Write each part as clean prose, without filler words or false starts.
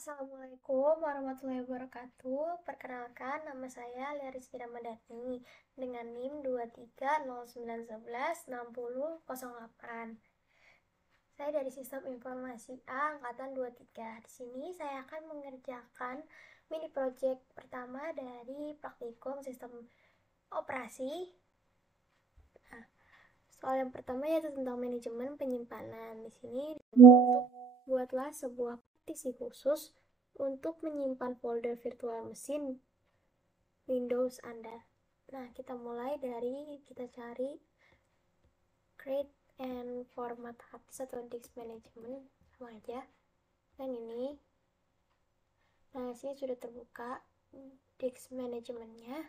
Assalamualaikum warahmatullahi wabarakatuh. Perkenalkan, nama saya Lia Rizky Ramadhani dengan NIM 2309116008. Saya dari Sistem Informasi A angkatan 23. Di sini saya akan mengerjakan mini project pertama dari praktikum sistem operasi. Nah, soal yang pertama yaitu tentang manajemen penyimpanan. Di sini untuk buatlah sebuah partisi khusus untuk menyimpan folder virtual mesin Windows Anda. Nah, kita mulai dari kita cari create and format hard disk atau disk management, sama aja. Dan ini, nah sini sudah terbuka disk manajemennya.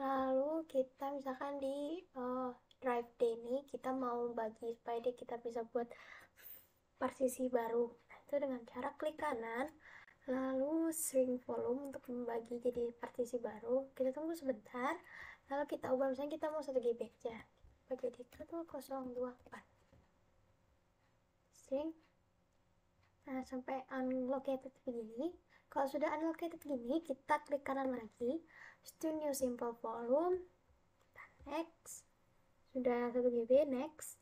Lalu kita misalkan di drive D ini kita mau bagi supaya kita bisa buat partisi baru. Nah, itu dengan cara klik kanan lalu shrink volume untuk membagi jadi partisi baru. Kita tunggu sebentar, lalu kita ubah, misalnya kita mau 1 GB aja, jadi 1024 shrink. Nah, sampai unallocated begini. Kalau sudah unallocated gini, kita klik kanan lagi, to new simple volume, next. Sudah 1 GB, next.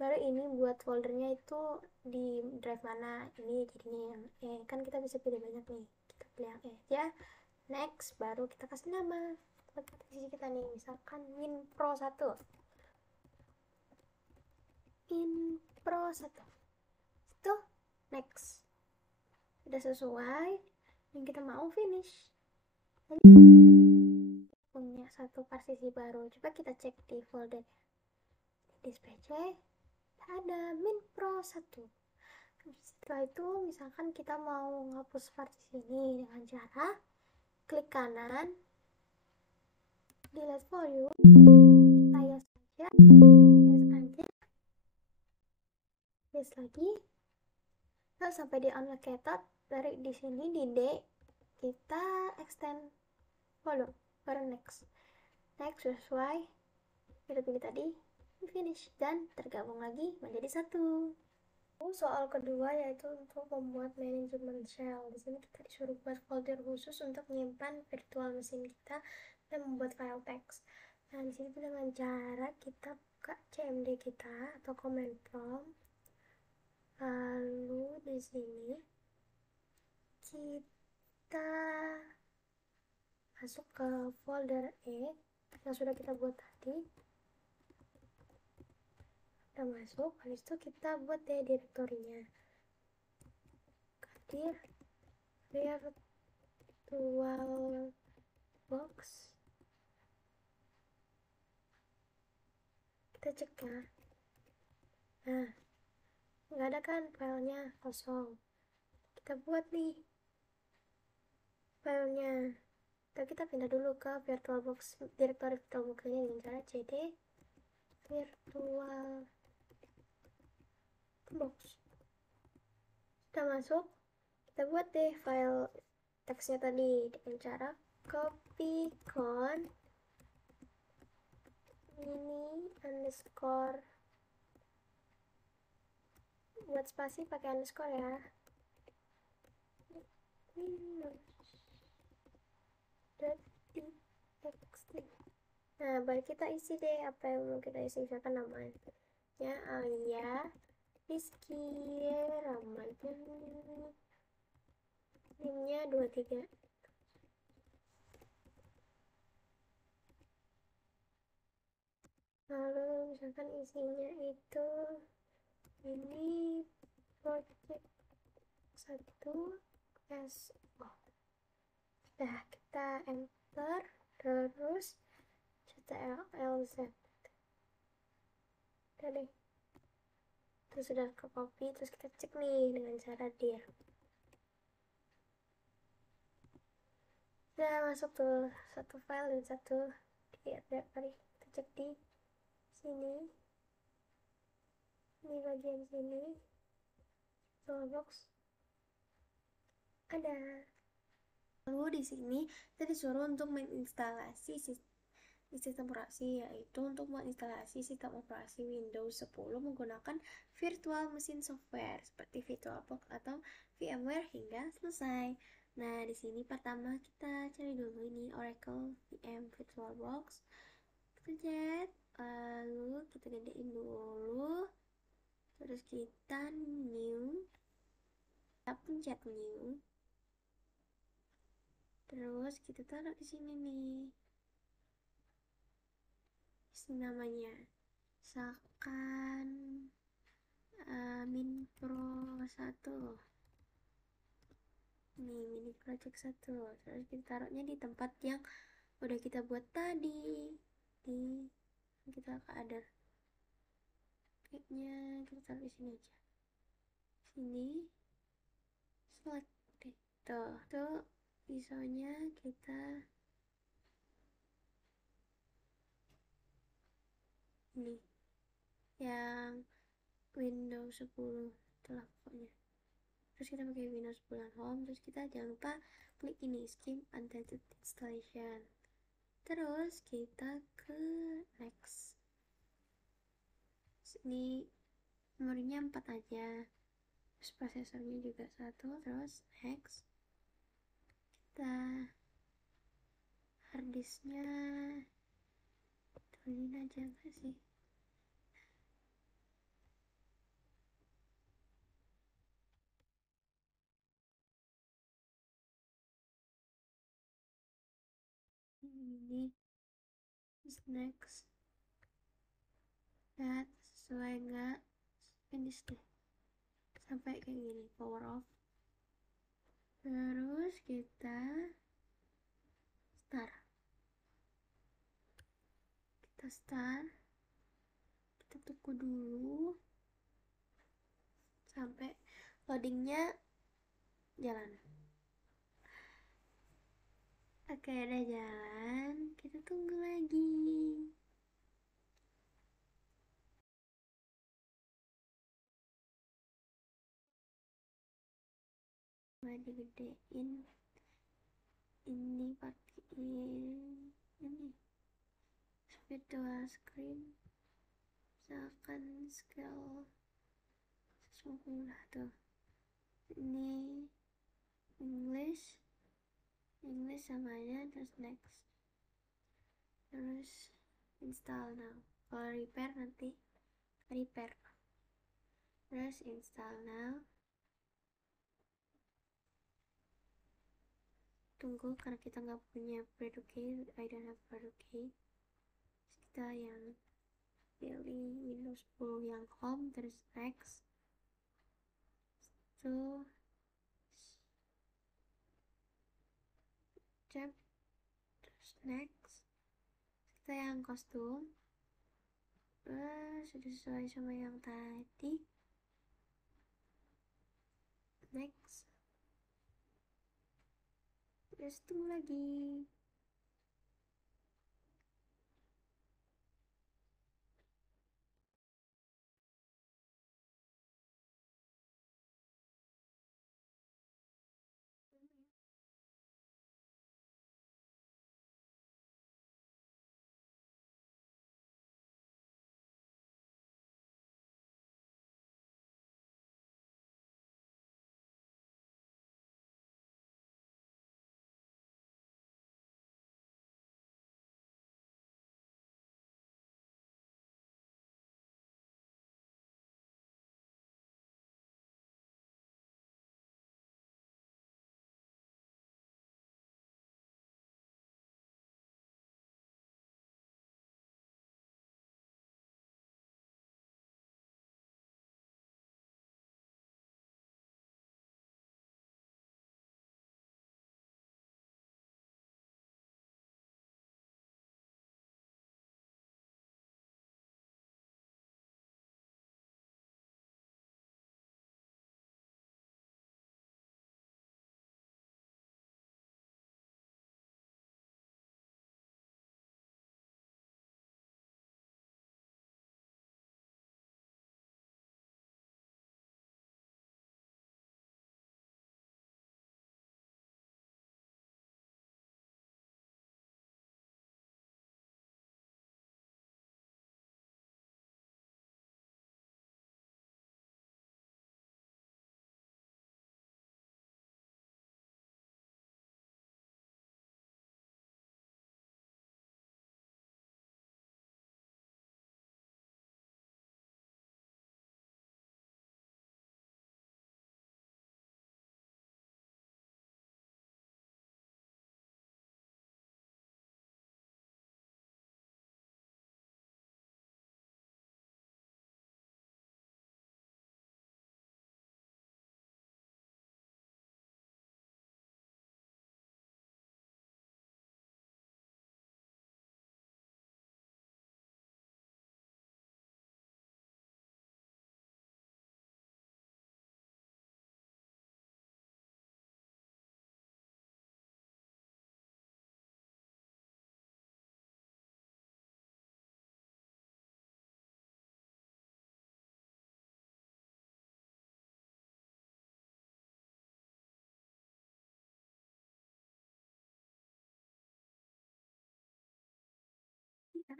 Baru ini buat foldernya itu di drive mana, ini jadinya yang E. Kan kita bisa pilih banyak nih, kita pilih yang E aja. Next, baru kita kasih nama partisi kita nih, misalkan WinPro 1. WinPro 1 itu next. Sudah sesuai yang kita mau, finish. Punya satu partisi baru. Coba kita cek di folder di PC, ada WinPro 1. Setelah itu misalkan kita mau ngapus partisi ini dengan cara klik kanan, delete volume, saya saja, yes lagi, lalu sampai di unallocated. Dari di sini di D kita extend volume, baru next sesuai kita pilih tadi, finish, dan tergabung lagi menjadi satu. Soal kedua yaitu untuk membuat manajemen shell. Di sini kita disuruh buat folder khusus untuk menyimpan virtual mesin kita dan membuat file text. Nah, di sini dengan cara kita buka CMD kita atau command prompt. Lalu di sini kita masuk ke folder E yang sudah kita buat tadi. Udah masuk, habis itu kita buat deh direktorinya. Kadir virtual box. Kita cek ya. Nah, nggak ada kan, filenya kosong. Kita buat nih filenya. Tapi kita pindah dulu ke VirtualBox, direktori VirtualBox ini dengan cara cd virtual box. Sudah masuk, kita buat deh file teksnya tadi dengan cara copy con ini underscore, buat spasi pakai underscore ya. Nah, baru kita isi deh apa yang mau kita isi. Misalkan namanya Alia Rizky Ramadhani, NIM-nya 23. Lalu misalkan isinya itu ini project 1 SO. Nah, kita enter terus CTRL-Z. Udah deh, itu sudah ke copy. Terus kita cek nih dengan cara dir. Udah masuk tuh satu file dan satu directory. Kita cek di sini, di bagian sini toolbox ada. Lalu di sini kita disuruh untuk menginstalasi sistem operasi, yaitu untuk menginstalasi sistem operasi Windows 10 menggunakan virtual machine software seperti VirtualBox atau VMware hingga selesai. Nah, di sini pertama kita cari dulu ini Oracle VM VirtualBox. Pencet, lalu kita gedein dulu. Terus kita new. Kita pencet new. Terus kita taruh di sini nih. Isi namanya Sakan Min Pro 1. Nih, mini project 1. Terus kita taruhnya di tempat yang udah kita buat tadi. Di kita ada kayaknya kita taruh di sini aja. Sini. Select deh. Tuh pisaunya kita ini yang Windows 10 itulah pokoknya. Terus kita pakai Windows 10 Home. Terus kita jangan lupa klik ini skip untitled installation. Terus kita ke next. Ini memorinya 4 aja. Terus prosesornya juga 1. Terus next. Kita harddisknya turunin aja nggak sih? Ini next. Lihat sesuai nggak? Finish deh sampai kayak gini, power off. Terus kita start. Kita tunggu dulu sampai loadingnya jalan. Oke, udah jalan, kita tunggu lagi. Coba digedein. Ini pakein ini virtual screen, misalkan scale 150 tuh. Ini English samanya. Terus next. Terus install now. Kalau repair nanti repair. Terus install now. Tunggu karena kita nggak punya Predicate. I don't have Predicate. Kita yang pilih Windows 10 yang home. Terus next. So cek. Terus next. Kita yang kostum. Sudah sesuai sama yang tadi. Next. Terus tunggu lagi.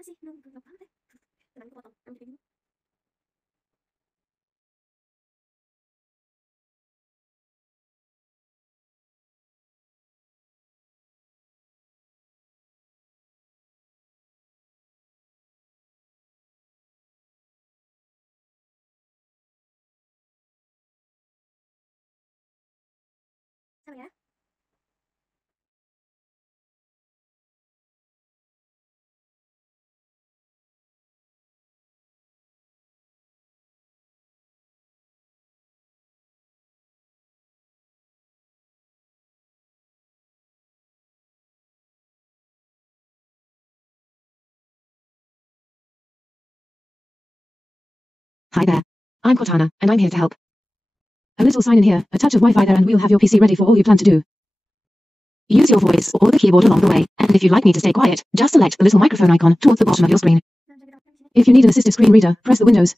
mana sih? Aduh, gelap banget ya. Bentar, aku potong rambut kayak gini. Sama ya. Hi there. I'm Cortana, and I'm here to help. A little sign in here, a touch of Wi-Fi there, and we'll have your PC ready for all you plan to do. Use your voice or the keyboard along the way, and if you'd like me to stay quiet, just select the little microphone icon towards the bottom of your screen. If you need an assistive screen reader, press the Windows,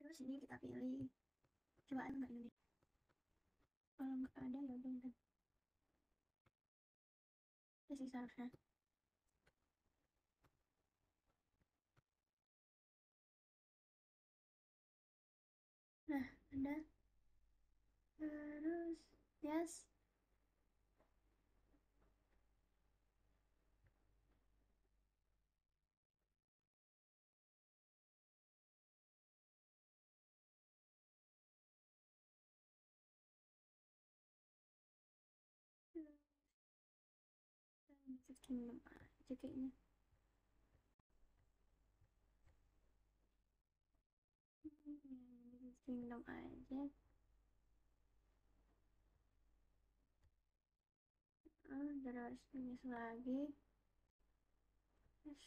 Terus ini kita pilih. Coba ada nggak ini? Kalau nggak ada ya udah ntar. Ini sih seharusnya. Nah, ada. Terus, yes. Kingdom aja kayaknya. Kingdom aja. Terus tulis lagi. Terus,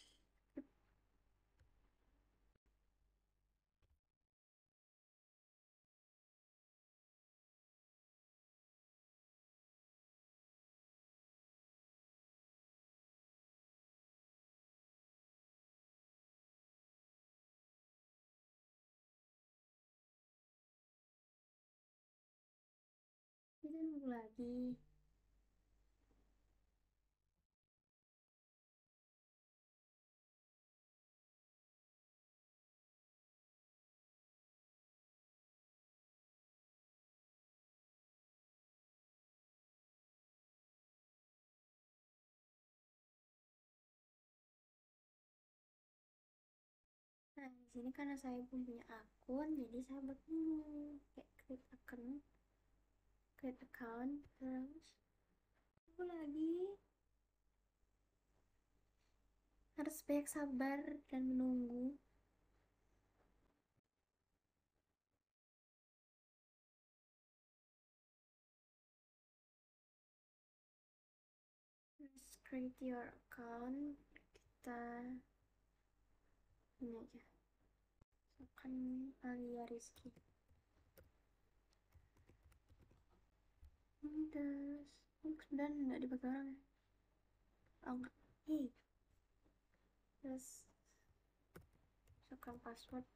kita nunggu lagi. Nah, di sini karena saya belum punya akun, jadi saya buat dulu kayak create account, terus tunggu lagi. Harus banyak sabar dan menunggu. Let's create your account. Kita ini aja. Misalkan Alia Rizky. Terus, dan nggak dipakai orang ya? Oh enggak. Terus, masukkan password.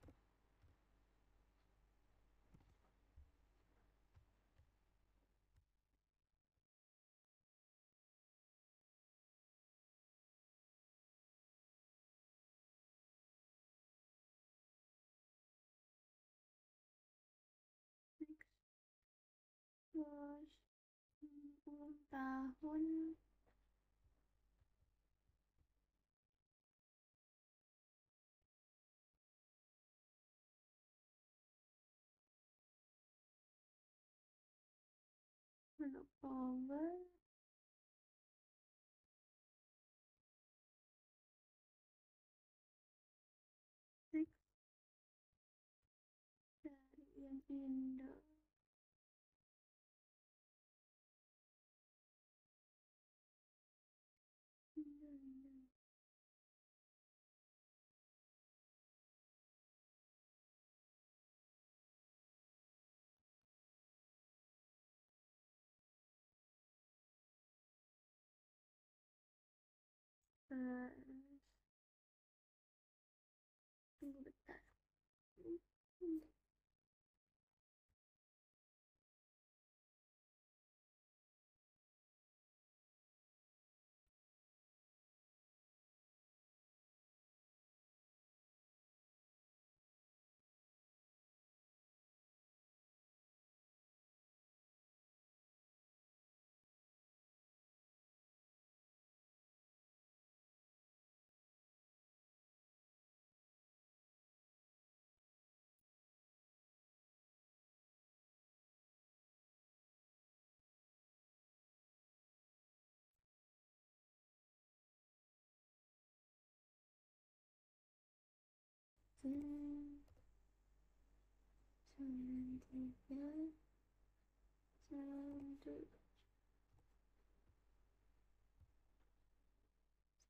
Terus, ulang tahun. Oktober. Next, dari yang Indo. Indo. Tunggu bentar.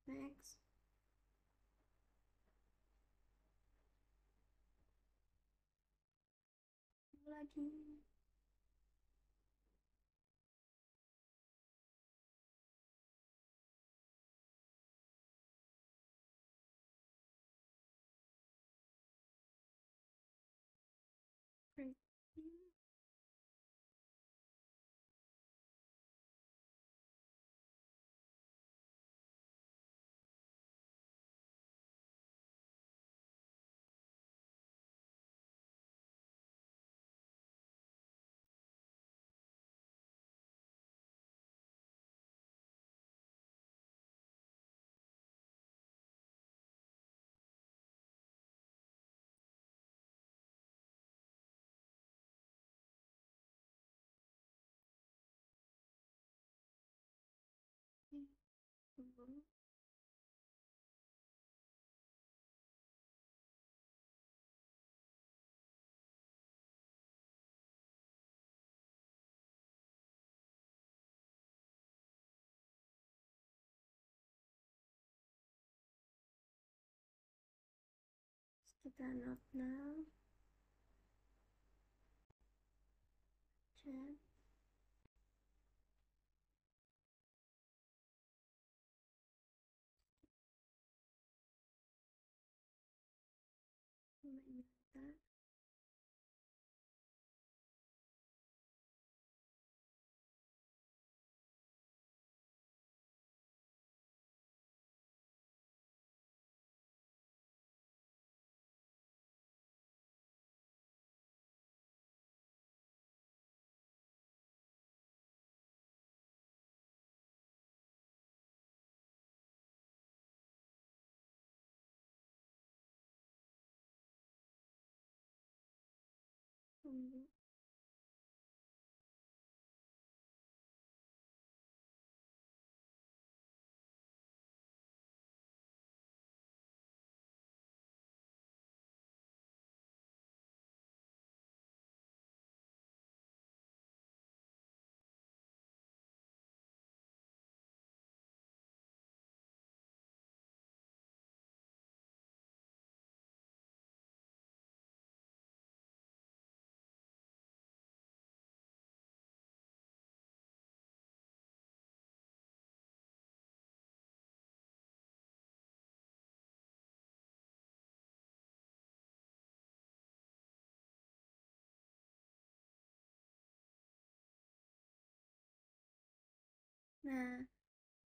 Next. Lagi. Kita note now. Chat. Bentar. Tunggu. Nah,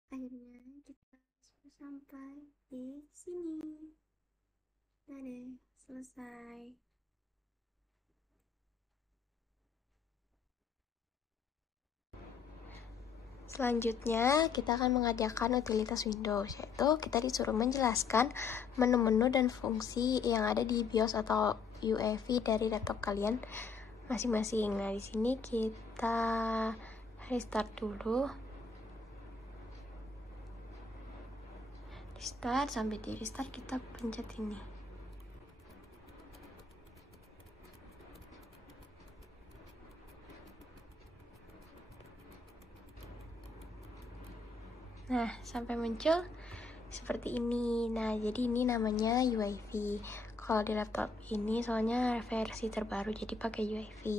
akhirnya kita sudah sampai di sini. Nah deh, selesai. Selanjutnya, kita akan mengerjakan utilitas Windows, yaitu kita disuruh menjelaskan menu-menu dan fungsi yang ada di BIOS atau UEFI dari laptop kalian masing-masing. Nah, di sini kita restart dulu. Restart, sampai di restart kita pencet ini. Nah, sampai muncul seperti ini. Nah, jadi ini namanya UEFI. Kalau di laptop ini soalnya versi terbaru, jadi pakai UEFI.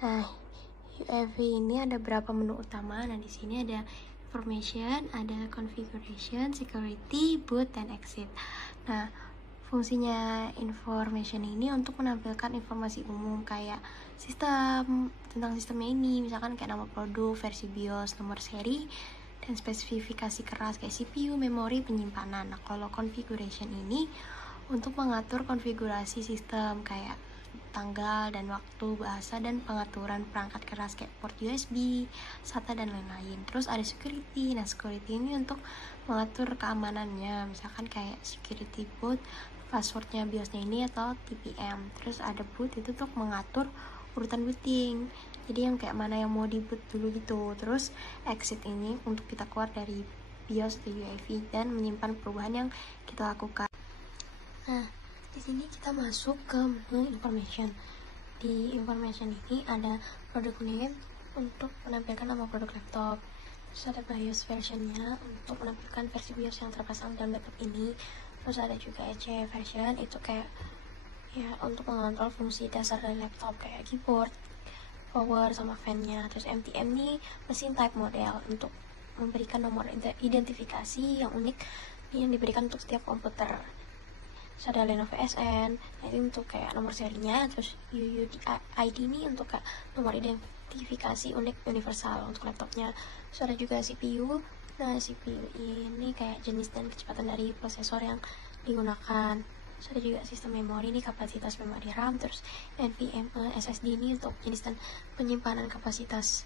Nah, UEFI ini ada berapa menu utama. Nah, di sini ada information, ada configuration, security, boot, dan exit. Nah, fungsinya information ini untuk menampilkan informasi umum kayak sistem, tentang sistemnya ini, misalkan kayak nama produk, versi BIOS, nomor seri, dan spesifikasi keras kayak CPU, memori, penyimpanan. Nah, kalau configuration ini untuk mengatur konfigurasi sistem kayak tanggal dan waktu, bahasa, dan pengaturan perangkat keras kayak port USB, SATA, dan lain-lain. Terus ada security. Nah, security ini untuk mengatur keamanannya, misalkan kayak security boot, passwordnya BIOSnya ini atau TPM. Terus ada boot, itu untuk mengatur urutan booting, jadi yang kayak mana yang mau di boot dulu gitu. Terus exit ini untuk kita keluar dari BIOS atau UEFI dan menyimpan perubahan yang kita lakukan. Nah, di sini kita masuk ke menu information. di information ini ada product name untuk menampilkan nama produk laptop, terus ada BIOS versionnya untuk menampilkan versi BIOS yang terpasang dalam laptop ini, terus ada juga EC version, itu kayak ya untuk mengontrol fungsi dasar dari laptop kayak keyboard, power sama fan-nya. Terus MTM nih mesin type model untuk memberikan nomor identifikasi yang unik yang diberikan untuk setiap komputer. Terus ada Lenovo SN, nah ini untuk kayak nomor serinya. Terus UUID ini untuk kayak nomor identifikasi unik universal untuk laptopnya. Terus ada juga CPU. Nah CPU ini kayak jenis dan kecepatan dari prosesor yang digunakan. Terus ada juga sistem memori ini kapasitas memori RAM. Terus NVMe SSD ini untuk jenis dan penyimpanan kapasitas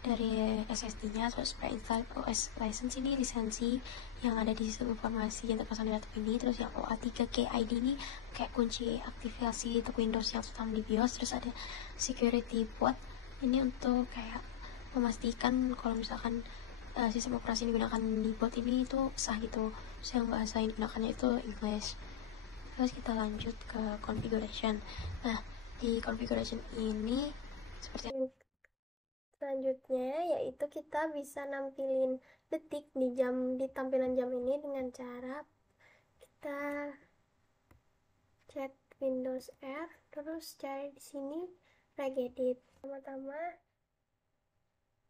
dari SSD-nya. Terus pre-install OS license ini lisensi yang ada di sistem informasi yang terpasang di laptop ini. Terus yang OA3K ID ini kayak kunci aktivasi untuk Windows yang tertanam di BIOS. Terus ada security port ini untuk kayak memastikan kalau misalkan sistem operasi yang digunakan di boot ini itu sah gitu. Terus yang bahasa yang digunakannya itu English. Terus kita lanjut ke configuration. Nah di configuration ini seperti selanjutnya yaitu kita bisa nampilin detik di tampilan jam ini dengan cara kita chat Windows R, terus cari di sini regedit. Pertama-tama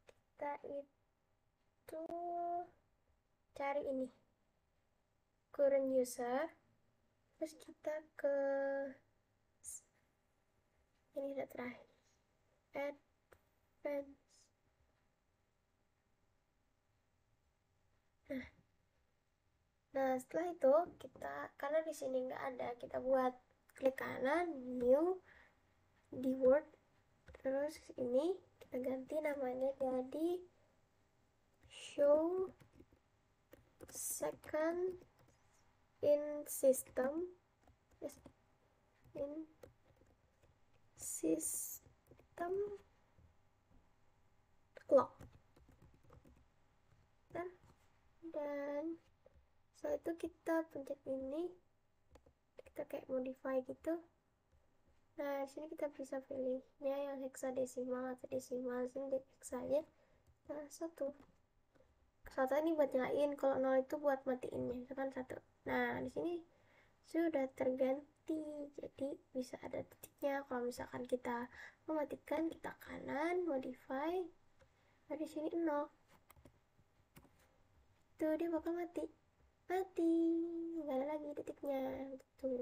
kita itu cari ini current user, terus kita ke ini udah terakhir advanced. Nah setelah itu kita, karena di sini nggak ada, kita buat klik kanan new di Word, terus ini kita ganti namanya jadi show second in system clock. Dan setelah itu kita pencet ini, kita kayak modify gitu. Nah di sini kita bisa pilihnya yang hexadesimal atau desimal. Sini hexa aja. Nah satu ini buat nyalain, kalau 0 itu buat matiinnya, misalkan 1. Nah di sini sudah terganti, jadi bisa ada titiknya. Kalau misalkan kita mematikan, kita kanan modify, nah di sini 0, tuh dia bakal mati, nggak ada lagi titiknya gitu.